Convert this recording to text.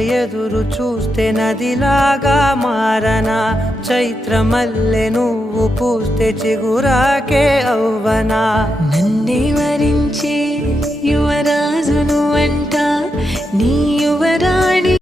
ఎదురు చూస్తే నదిలాగా మారనా, చైత్రమల్లె నువ్వు పూస్తే చిగురాకే అవ్వనా. నన్నే వరించే యువరాజును అంట నీ యువరాణి